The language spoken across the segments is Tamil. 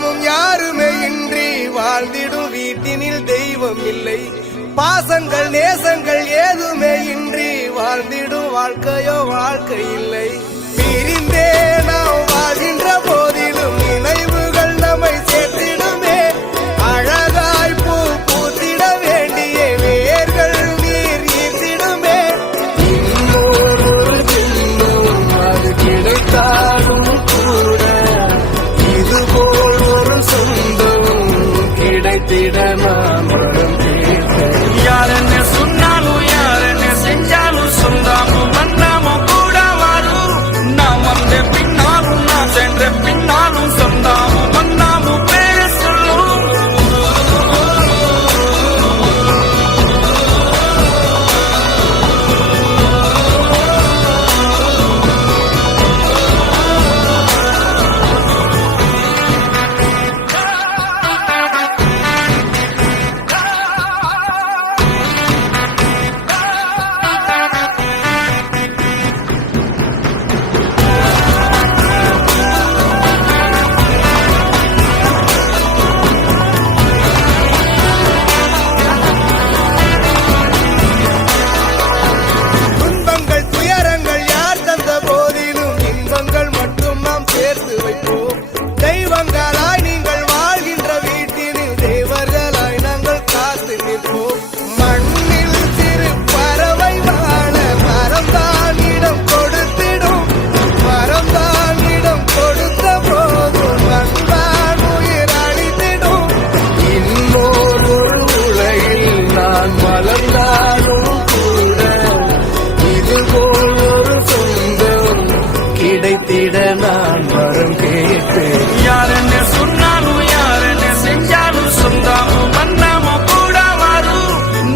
சுற்றமும் யாருமே இன்றி வாழ்ந்திடும் வீட்டினில் தெய்வம் இல்லை. பாசங்கள் நேசங்கள் ஏதுமே இன்றி வாழ்ந்திடும் வாழ்க்கையோ வாழ்க்கை இல்லை. பிரிந்தே நாம் வாழ்கின்ற போதிலும் நினைவுகள் நம்மை சேர்த்திடுமே. அழகாய் பூ பூத்திட வேண்டிய வேர்கள் நீர் ஈர்த்திடுமே. இன்னொரு தின்னும் அது கிடைத்தாலும் கூட இதுபோல் ஒரு சொந்தம் கிடைத்திட நாம் வரும். யார் என்ன சொன்னாலும் யார் என்ன செஞ்சாலும் சொந்தாமும் வந்தாமும் கூட வரும். நாம் வந்த பின்னாலும் நான் சென்ற பின்னாலும் சொந்தாமும் வந்தாமும் பேர சொல்லும். தெய்வங்களாய் நீங்கள் வாழ்கின்ற வீட்டினில் தேவர்களாய் நாங்கள் காத்து நிற்போம். மண்ணில் சிறு பறவை வாழ மரம்தான் இடம் கொடுத்திடும். மரம்தான் இடம் கொடுத்த போதும் மண்தான் உயிர் அழித்திடும். இன்னொரு உலகில் நான் வளர்ந்தாலும் கூட இதுபோல் ஒரு சொந்தம் கிடைத்திட நான் வரம் கேட்பேன். யார் என்ன சொன்னாலும் யார் என்ன செஞ்சாலும் சொந்தாமும் வந்தாமும் கூட வரும்.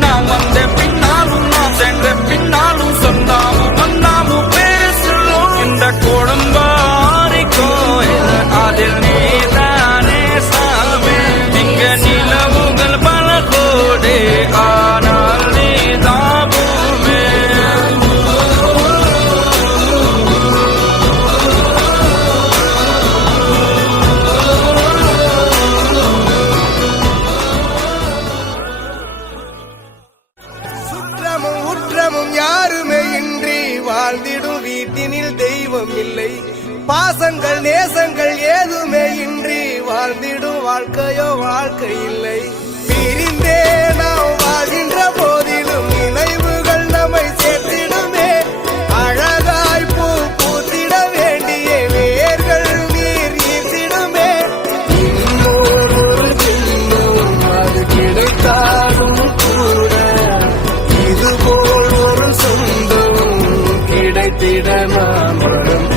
நாம் வந்த பின்னாலும் நான் சென்ற பின்னாலும் சொந்தாமும் வந்தாமும் பேர சொல்லும். இந்த குடும்பாரி கோயில் அதில் நீதானே சாமி. இங்க நிலவுகள் பல கோடே ஆனால் நீதாபுமே. சுற்றமும் யாருமே இன்றி வாழ்ந்திடும் வீட்டினில் தெய்வம் இல்லை. பாசங்கள் நேசங்கள் ஏதுமே இன்றி வாழ்ந்திடும் வாழ்க்கையோ வாழ்க்கை இல்லை. பிரிந்தே நாம் வாழ்கின்ற போதிலும் நினைவுகள் நம்மை சேர்த்திடுமே. அழகாய் பூ பூத்திட வேண்டிய வேர்கள் நீர் ஈர்த்திடுமே. இன்னொரு தின்னும் அது கிடைத்தாலும் கூட இதுபோல் ஒரு சொந்தம் கிடைத்திட நாம் வரும்.